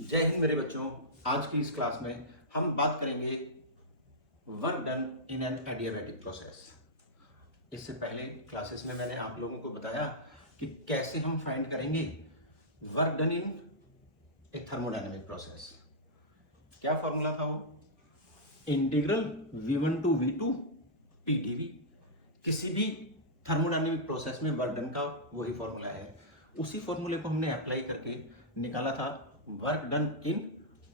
जय हिंद मेरे बच्चों। आज की इस क्लास में हम बात करेंगे work done in an adiabatic process. इससे पहले क्लासेस में मैंने आप लोगों को बताया कि कैसे हम फाइंड करेंगे work done in a thermodynamic process. क्या फॉर्मूला था वो? Integral v1 to v2 p dv। किसी भी थर्मोडायनेमिक प्रोसेस में वर्क डन का वही फॉर्मूला है। उसी फॉर्मूले को हमने अप्लाई करके निकाला था work done in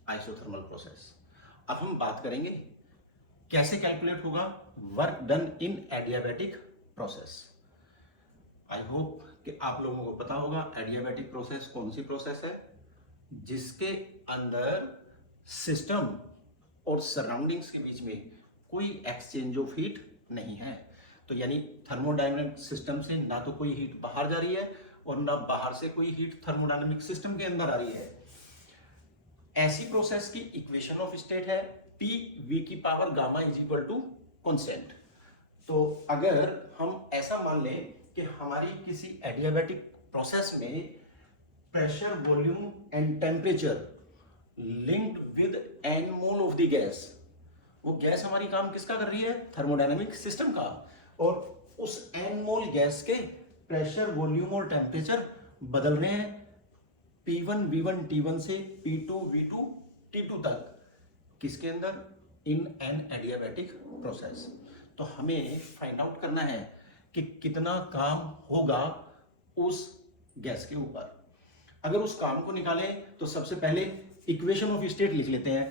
isothermal process. अब हम बात करेंगे कैसे कैलकुलेट होगा work done in adiabatic process. I hope कि आप लोगों को पता होगा एडियाबैटिक प्रोसेस कौन सी प्रोसेस है जिसके अंदर सिस्टम और सराउंडिंग्स के बीच में कोई एक्सचेंज ऑफ हीट नहीं है। तो यानी थर्मोडायनेमिक सिस्टम से ना तो कोई हीट बाहर जा रही है और ना बाहर से कोई हीट थर्मोडायनेमिक सिस्टम के अंदर आ रही है। ऐसी प्रोसेस की इक्वेशन ऑफ स्टेट है पी वी की power gamma is equal to constant. तो अगर हम ऐसा मान लें कि हमारी किसी एडियाबैटिक प्रोसेस में pressure, volume and temperature linked with n mole of the gas, वो गैस हमारी काम किसका कर रही है? थर्मोडायनेमिक सिस्टम का। और उस एन मोल गैस के प्रेशर, वॉल्यूम और टेम्परेचर बदल रहे हैं P1 V1 T1 से P2 V2 T2 तक। किसके अंदर? In an adiabatic process. तो हमें फाइंड आउट करना है कि कितना काम होगा उस गैस के ऊपर। अगर उस काम को निकालें तो सबसे पहले इक्वेशन ऑफ स्टेट लिख लेते हैं।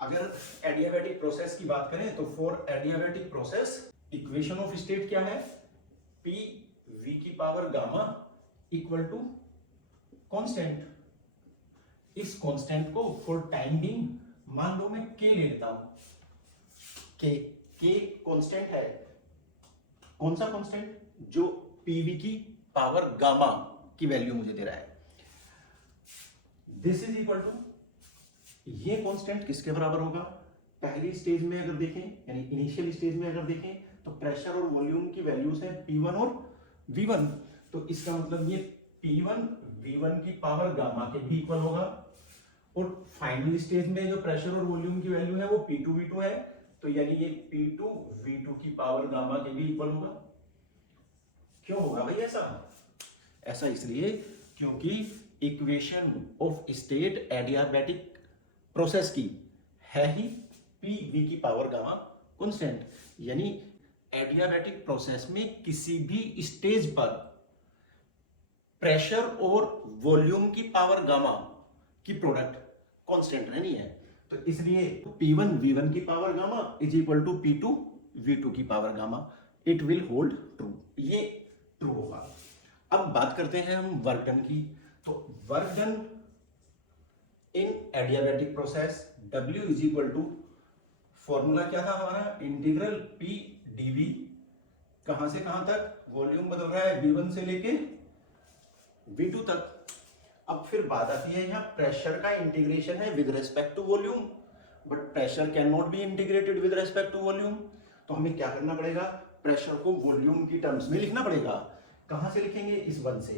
अगर एडियाबैटिक प्रोसेस की बात करें तो for adiabatic process equation of state क्या है? P V की power gamma equal to constant. इस कांस्टेंट को फॉर टाइम बीइंग मान लो मैं k ले लेता हूं। k कांस्टेंट है। कौन सा कांस्टेंट? जो pv की पावर गामा की वैल्यू मुझे दे रहा है। दिस इज इक्वल टू, ये कांस्टेंट किसके बराबर होगा? पहली स्टेज में अगर देखें यानी इनिशियल स्टेज में अगर देखें तो प्रेशर और वॉल्यूम की वैल्यूज है P1 और V1। तो इसका मतलब ये P1 V1 की पावर गामा के भी इक्वल होगा। और फाइनल स्टेज में जो प्रेशर और वॉल्यूम की वैल्यू है वो P2 V2 है। तो यानी ये P2 V2 की पावर गामा के भी इक्वल होगा। क्यों होगा भाई ऐसा? ऐसा इसलिए क्योंकि equation of state adiabatic process की है ही पी वी की पावर गामा कांस्टेंट। यानी एडियाबैटिक प्रोसेस में किसी भी स्टेज पर प्रेशर और वॉल्यूम की पावर गामा की प्रोडक्ट कांस्टेंट रहनी है। तो इसलिए P1 V1 की power gamma is equal to P2 V2 की power gamma. It will hold true, ये ट्रू होगा। अब बात करते हैं हम वर्क डन की। तो work done in adiabatic process W is equal to, formula क्या था हमारा? Integral P dV। कहां से कहां तक? वॉल्यूम बदल रहा है V1 से लेके V2 तक। अब फिर बात आती है, यहाँ प्रेशर का इंटीग्रेशन है with respect to volume, but pressure can not be integrated with respect to volume. तो हमें क्या करना पड़ेगा? प्रेशर को वॉल्यूम की टर्म्स में लिखना पड़ेगा। कहां से लिखेंगे? इस वन से।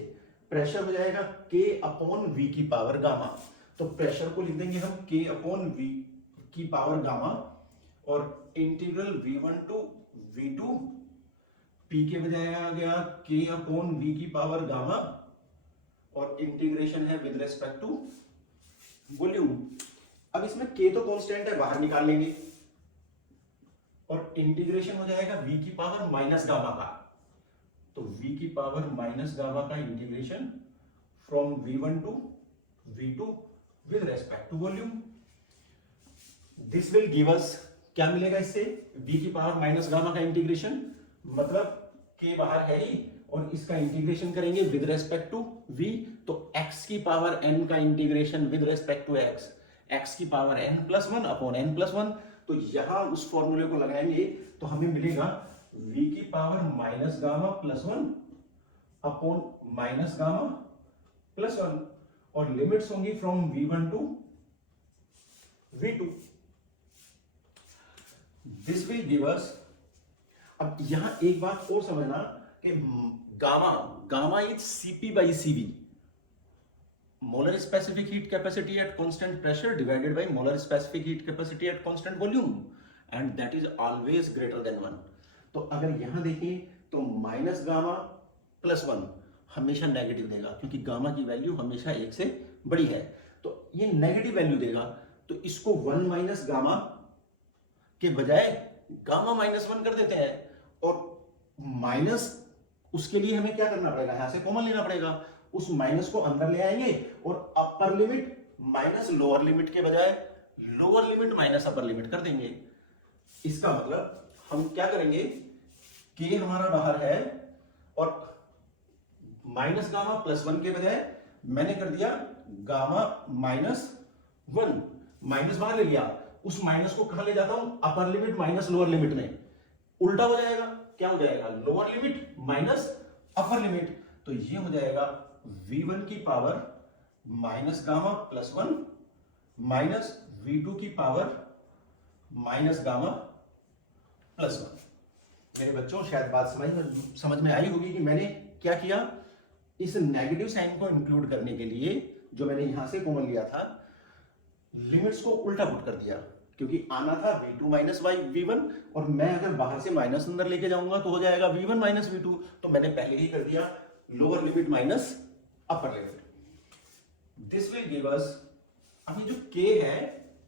प्रेशर हो जाएगा K अपॉन V की पावर गामा। तो प्रेशर को लिख देंगे हम K अपॉन V की पावर गामा और integral V1 to V2 P के बजाय आ गया K अपॉन V की पावर गामा और इंटीग्रेशन है विद रेस्पेक्ट टू वॉल्यूम। अब इसमें K तो कांस्टेंट है, बाहर निकाल लेंगे और इंटीग्रेशन हो जाएगा V की पावर माइनस गामा का। तो V की पावर माइनस गामा का integration from V1 to V2 with respect to volume. This will give us, क्या मिलेगा इससे? V की पावर माइनस गामा का इंटीग्रेशन, मतलब K बाहर है ही और इसका इंटीग्रेशन करेंगे विद रेस्पेक्ट टू V। तो x की पावर n का integration with respect to x की power n plus one upon n plus one. तो यहां उस फॉर्मूले को लगाएंगे तो हमें मिलेगा V की power minus gamma plus one upon minus gamma plus one और लिमिट्स होंगी from V1 to V2। This will give us, अब यहां एक बात और समझना कि gamma is Cp by Cv, molar specific heat capacity at constant pressure divided by molar specific heat capacity at constant volume, and that is always greater than 1. तो अगर यहां देखें तो माइनस गामा प्लस 1 हमेशा नेगेटिव देगा, क्योंकि gamma की value हमेशा 1 से बड़ी है, तो ये नेगेटिव वैल्यू देगा। तो इसको 1 माइनस गामा के बजाय गामा माइनस 1 कर देते हैं, और माइनस उसके लिए हमें क्या करना पड़ेगा, यहां से कॉमन लेना पड़ेगा, उस माइनस को अंदर ले आएंगे और upper limit minus lower limit के बजाय lower limit minus upper limit कर देंगे। इसका मतलब हम क्या करेंगे, के हमारा बाहर है और माइनस गामा प्लस 1 के बजाय मैंने कर दिया गामा माइनस 1, माइनस बाहर ले लिया, उस माइनस को कहां ले जाता हूं, upper limit minus lower limit में, उल्टा हो जाएगा, क्या हो जाएगा, lower limit minus upper limit, तो ये हो जाएगा v1 की power minus gamma plus 1 minus v2 की पावर माइनस गामा प्लस 1। मेरे बच्चों शायद बात समझ में आई होगी कि मैंने क्या किया, इस नेगेटिव साइन को इंक्लूड करने के लिए जो मैंने यहां से कॉमन लिया था, लिमिट्स को उल्टा पुट कर दिया, क्योंकि आना था v2 माइनस v1, और मैं अगर बाहर से माइनस अंदर लेके जाऊंगा तो हो जाएगा v1 माइनस v2, तो मैंने पहले ही कर दिया lower limit minus upper limit. This will give us, अब ये जो k है,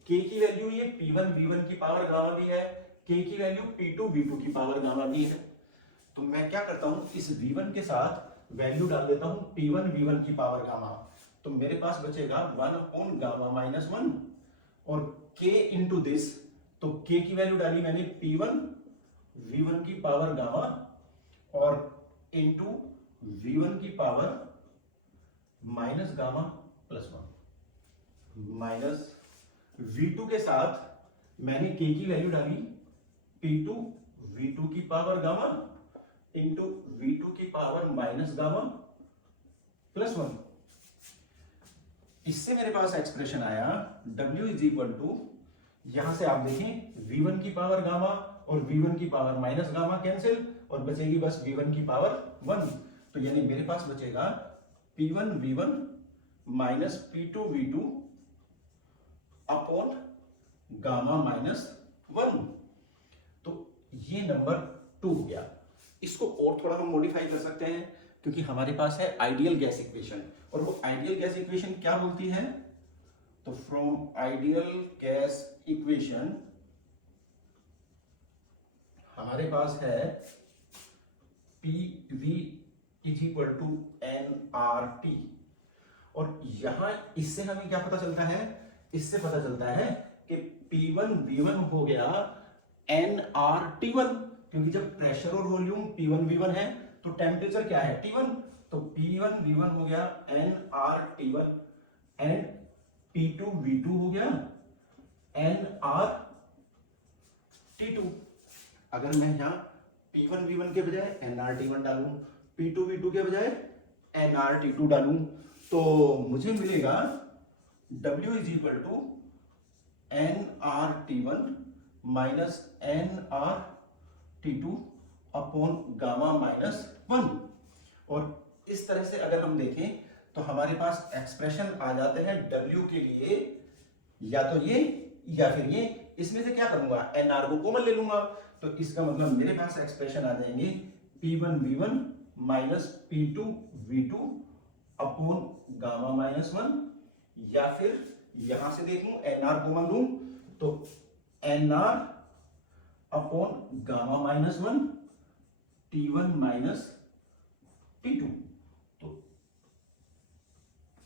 k की वैल्यू ये p1 v1 की पावर गामा भी है, k की वैल्यू p2 v2 की पावर गामा भी है, तो मैं क्या करता हूं, इस v1 के साथ वैल्यू डाल देता हूं p1 v1 की पावर गामा, तो मेरे पास बचेगा 1 अपॉन गामा माइनस 1 और k इंटू दिस, तो k की वैल्यू डाली मैंने p1 v1 की पावर गामा और इंटू v1 की power minus gamma plus 1 minus v2 के साथ मैंने k की वैल्यू डाली p2 v2 की पावर गामा इंटू v2 की पावर माइनस गामा प्लस 1। इससे मेरे पास एक्सप्रेशन आया w इज इक्वल टू, यहां से आप देखें v1 की पावर गामा और v1 की पावर माइनस गामा कैंसिल, और बचेगी बस v1 की पावर 1, तो यानी मेरे पास बचेगा p1 v1 minus p2 v2 upon gamma minus 1, तो ये नंबर 2 हो गया। इसको और थोड़ा हम मॉडिफाई कर सकते हैं, क्योंकि हमारे पास है आइडियल गैस इक्वेशन, और वो आइडियल गैस इक्वेशन क्या बोलती है, तो फ्रॉम आइडियल गैस इक्वेशन हमारे पास है PV is equal to nRT, और यहां इससे हमें क्या पता चलता है, इससे पता चलता है कि P1 V1 हो गया nRT1, क्योंकि जब प्रेशर और वॉल्यूम P1 V1 है तो टेम्परेचर क्या है T1, तो P1 V1 हो गया nRT1 एंड P2 V2 हो गया nRT2। अगर मैं यहां P1 V1 के बजाय nRT1 डालूं, P2 V2 के बजाय nRT2 डालूं, तो मुझे मिलेगा W is equal to nRT1 minus nRT2 upon gamma minus 1। और इस तरह से अगर हम देखें तो हमारे पास एक्सप्रेशन आ जाते हैं W के लिए, या तो ये या फिर ये, इसमें से क्या करूंगा, nR को कॉमन ले लूंगा, तो इसका मतलब मेरे पास एक्सप्रेशन आ जाएंगे P1 V1 minus P2 V2 upon gamma minus 1, या फिर यहां से देखूं nR कॉमन लूं तो nR upon gamma minus 1 T1 minus T2। तो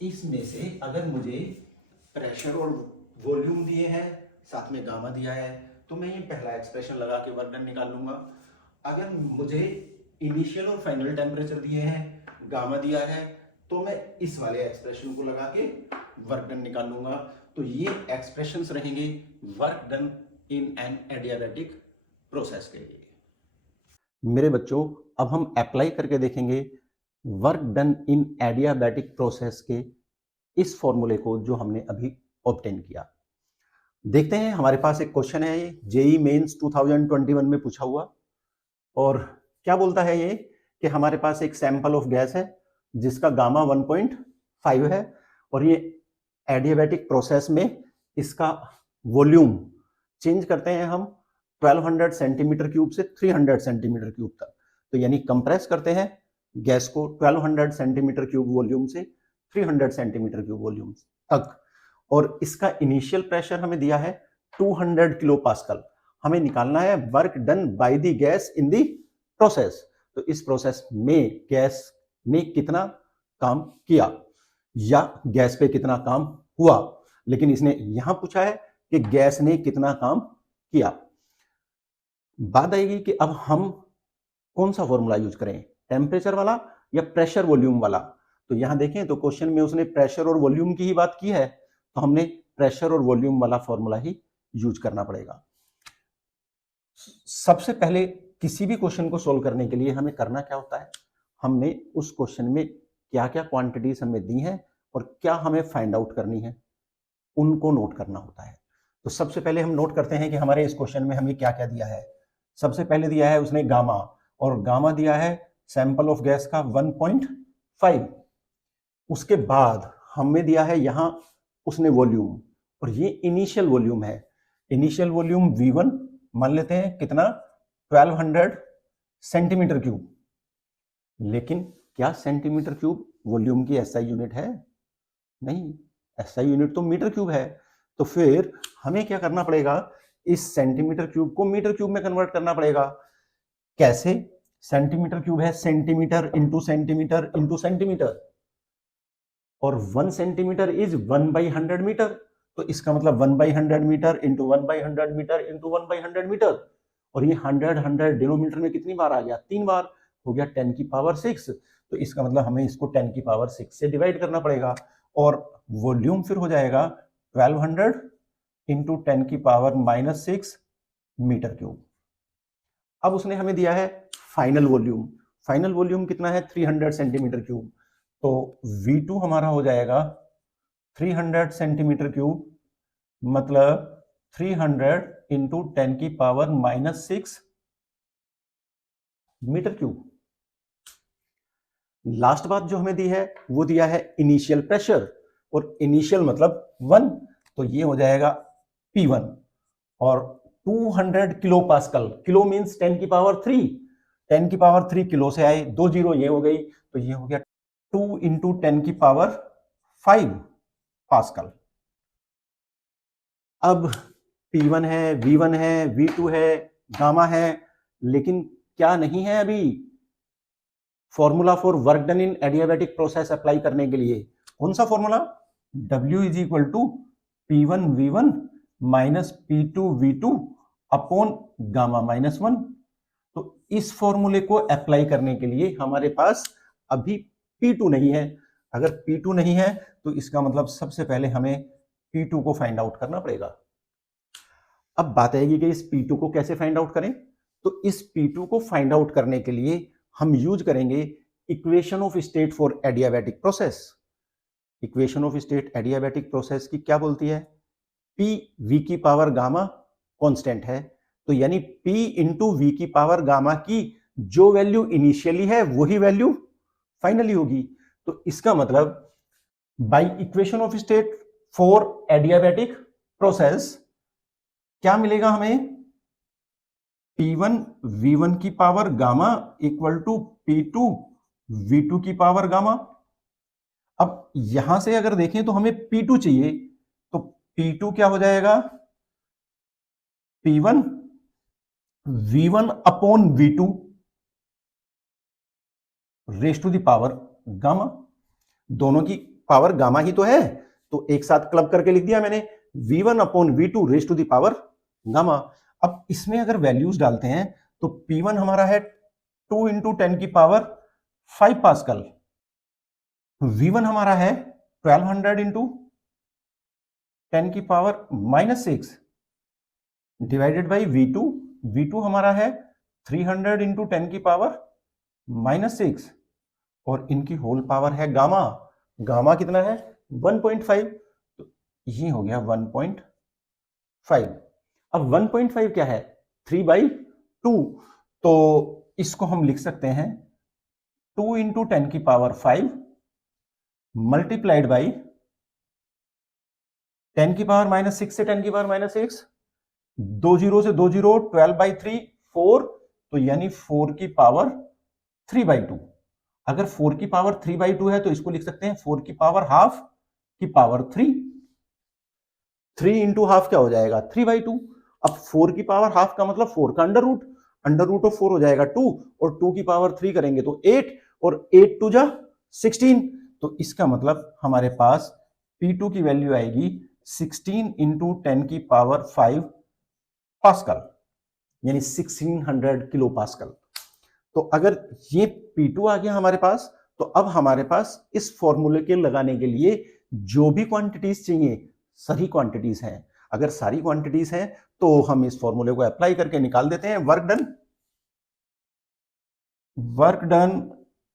इसमें से अगर मुझे प्रेशर और वॉल्यूम दिए हैं, साथ में गामा दिया है, तो मैं ये पहला एक्सप्रेशन लगा के वर्क डन निकाल लूंगा। अगर मुझे इनिशियल और फाइनल टेम्परेचर दिए हैं, गामा दिया है, तो मैं इस वाले एक्सप्रेशन को लगा के वर्क डन निकाल लूंगा। तो ये एक्सप्रेशंस रहेंगे work done in an adiabatic process के लिए। मेरे बच्चों, अब हम अप्लाई करके देखेंगे work done in adiabatic process के इस फॉर्मूले को जो हमने अभी ऑब्टेन किया। देखते हैं, हमारे पास एक क्वेश्चन है, जेई मेंस 2021 में पूछा हुआ, और क्या बोलता है ये कि हमारे पास एक सैंपल ऑफ गैस है जिसका गामा 1.5 है, और ये एडियाबैटिक प्रोसेस में इसका वॉल्यूम चेंज करते हैं हम 1200 सेंटीमीटर क्यूब से 300 सेंटीमीटर क्यूब तक। तो यानी कंप्रेस करते हैं गैस को 1200 सेंटीमीटर क्यूब वॉल्यूम से 300 सेंटीमीटर क्यूब वॉल्यूम तक। और इसका इनिशियल प्रेशर हमें दिया है 200 किलो पास्कल। हमें निकालना है work done by the gas in the process. तो इस प्रोसेस में गैस ने कितना काम किया या गैस पे कितना काम हुआ, लेकिन इसने यहां पूछा है कि गैस ने कितना काम किया। बात आएगी कि अब हम कौन सा फॉर्मूला यूज करें, टेम्परेचर वाला या प्रेशर वॉल्यूम वाला। तो यहां देखें तो क्वेश्चन में उसने प्रेशर और वॉल्यूम की ही बात की है, तो हमने प्रेशर और वॉल्यूम वाला फॉर्मूला ही यूज करना पड़ेगा। सबसे पहले किसी भी क्वेश्चन को सोल्व करने के लिए हमें करना क्या होता है, हमने उस क्वेश्चन में क्या क्या क्वांटिटीज हमें दी हैं और क्या हमें फाइंड आउट करनी है, उनको नोट करना होता है। तो सबसे पहले हम नोट करते हैं कि हमारे इस क्वेश्चन में हमें क्या क्या दिया है। सबसे पहले दिया है उसने गामा, और गामा दिया है सैंपल ऑफ गैस का 1.5। उसके बाद हमें दिया है यहां उसने वॉल्यूम, और ये इनिशियल वॉल्यूम है। इनिशियल वॉल्यूम V1 मान लेते हैं कितना 1200 सेंटीमीटर क्यूब। लेकिन क्या सेंटीमीटर क्यूब वॉल्यूम की SI यूनिट है? नहीं, SI यूनिट तो मीटर क्यूब है। तो फिर हमें क्या करना पड़ेगा, इस सेंटीमीटर क्यूब को मीटर क्यूब में कन्वर्ट करना पड़ेगा। कैसे? सेंटीमीटर क्यूब है centimetre into centimetre into centimetre, और 1 सेंटीमीटर इज 1/100 मीटर। तो इसका मतलब 1/100 metre into 1/100 metre into 1/100 metre, और ये 100 डिनोमीटर में कितनी बार आ गया? 3 बार, हो गया 10 की पावर 6। तो इसका मतलब हमें इसको 10 की पावर 6 से डिवाइड करना पड़ेगा, और वॉल्यूम फिर हो जाएगा 1200 इंटू 10 की पावर -6 मीटर क्यूब। अब उसने हमें दिया है फाइनल वॉल्यूम। फाइनल वॉल्यूम कितना है? 300 सेंटीमीटर क्यूब। तो V2 हमारा हो जाएगा 300 सेंटीमीटर क्यूब, मतलब 300 इंटू 10 की पावर -6 मीटर क्यूब। लास्ट बात जो हमें दी है वो दिया है इनिशियल प्रेशर, और इनिशियल मतलब 1, तो ये हो जाएगा P1, और 200 किलो पास्कल, किलो मींस 10 की पावर 3, 10 की पावर 3 किलो से आए, 2 जीरो ये हो गई, तो ये हो गया 2 इंटू 10 की पावर 5 पास्कल। अब P1 है, V1 है, V2 है, गामा है, लेकिन क्या नहीं है अभी? Formula for work done in adiabatic process apply करने के लिए कौन सा formula? W is equal to P1V1 minus P2V2 upon gamma -1। तो इस फॉर्मूले को अप्लाई करने के लिए हमारे पास अभी P2 नहीं है। अगर P2 नहीं है तो इसका मतलब सबसे पहले हमें P2 को फाइंड आउट करना पड़ेगा। अब बात आएगी कि इस P2 को कैसे फाइंड आउट करें। तो इस P2 को फाइंड आउट करने के लिए हम यूज करेंगे equation of state for adiabatic process. Equation of state adiabatic process की क्या बोलती है? P V की पावर गामा कांस्टेंट है, तो यानी P इंटू V की पावर गामा की जो वैल्यू इनिशियली है वही वैल्यू फाइनली होगी। तो इसका मतलब by equation of state for adiabatic process क्या मिलेगा हमें? P1 V1 की power gamma equal to P2 V2 की पावर गामा। अब यहां से अगर देखें तो हमें P2 चाहिए, तो P2 क्या हो जाएगा? P1 V1 upon V2 raise to the power gamma. दोनों की पावर गामा ही तो है, तो एक साथ क्लब करके लिख दिया मैंने, V1 upon V2 raise to the power gamma. अब इसमें अगर वैल्यूज डालते हैं तो P1 हमारा है 2 इंटू 10 की पावर 5 पास्कल, V1 हमारा है 1200 इंटू 10 की power -6 divided by V2। V2 हमारा है 300 इंटू 10 की पावर -6, और इनकी होल पावर है गामा। गामा कितना है? 1.5, तो ये हो गया 1.5। अब 1.5 क्या है? 3/2, तो इसको हम लिख सकते हैं 2 इंटू 10 की पावर 5 मल्टीप्लाइड बाई 10 की पावर -6 से 10 की पावर -6, 2 जीरो से 2 जीरो, 12/3 4, तो यानी 4 की पावर 3/2। अगर 4 की पावर 3/2 है तो इसको लिख सकते हैं 4 की पावर हाफ की पावर 3। 3 इंटू हाफ क्या हो जाएगा 3/2। अब 4 की पावर हाफ का मतलब 4 का अंडर रूट ऑफ 4 हो जाएगा 2, और 2 की पावर 3 करेंगे तो 8, और 8 टू जा 16। तो इसका मतलब हमारे पास P2 की वैल्यू आएगी 16 इंटू 10 की पावर 5 पास्कल, यानी 1600 किलो पास्कल। तो अगर ये P2 आ गया हमारे पास, तो अब हमारे पास इस फॉर्मूले के लगाने के लिए जो भी क्वांटिटीज चाहिए सारी क्वांटिटीज हैं। अगर सारी क्वांटिटीज हैं तो हम इस फॉर्मूले को अप्लाई करके निकाल देते हैं। Work done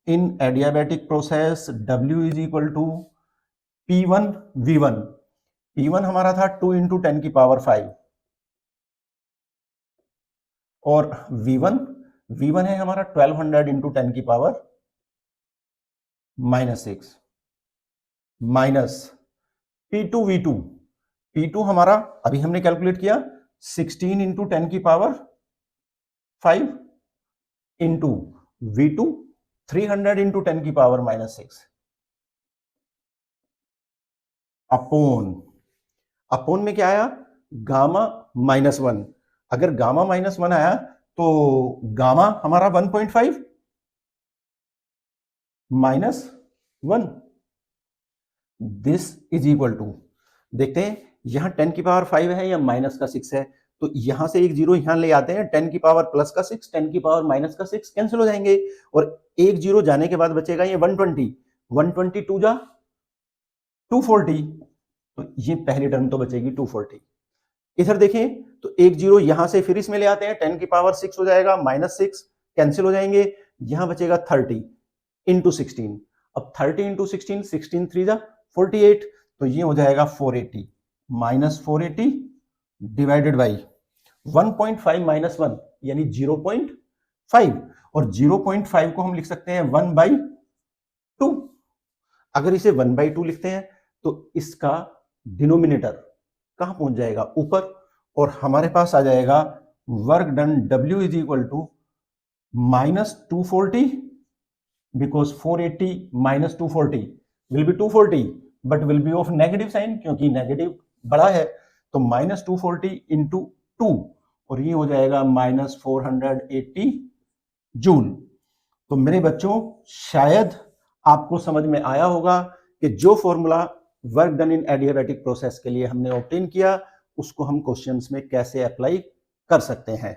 in adiabatic process W is equal to P1 V1। P1 हमारा था 2 इंटू 10 की पावर 5, और V1 है हमारा 1200 इंटू 10 की पावर -6, माइनस P2 हमारा अभी हमने कैलकुलेट किया 16 इंटू 10 की पावर 5 इंटू V2 300 इंटू 10 की पावर -6 अपोन में क्या आया गामा -1। अगर गामा -1 आया तो गामा हमारा 1.5 -1, दिस इज इक्वल टू, देखते हैं यहां 10 की पावर 5 है या माइनस का 6 है, तो यहां से एक जीरो यहां ले आते हैं, 10 की पावर प्लस का 6, 10 की पावर माइनस का 6 कैंसिल हो जाएंगे, और एक जीरो जाने के बाद बचेगा ये 120, 122 जा 240, तो ये पहली टर्म तो बचेगी 240। इधर देखें तो एक जीरो यहां से फिर इसमें ले आते हैं, 10 की पावर 6 हो जाएगा, -6 कैंसिल हो जाएंगे, यहां बचेगा 30 इंटू 16। अब 30 इंटू 16, 16 3 जा 48, तो ये हो जाएगा 480, -480 डिवाइडेड बाई 1.5 -1 यानी 0.5, और 0.5 को हम लिख सकते हैं 1/2। अगर इसे 1/2 लिखते हैं तो इसका डिनोमिनेटर कहां पहुंच जाएगा ऊपर, और हमारे पास आ जाएगा work done W is equal to -240, because 480 -240 will be 240, but will be of negative sign क्योंकि नेगेटिव बड़ा है, तो -240 इंटू 2, और ये हो जाएगा -480 जूल। तो मेरे बच्चों शायद आपको समझ में आया होगा कि जो formula work done in adiabatic process के लिए हमने ऑब्टेन किया उसको हम क्वेश्चंस में कैसे अप्लाई कर सकते हैं।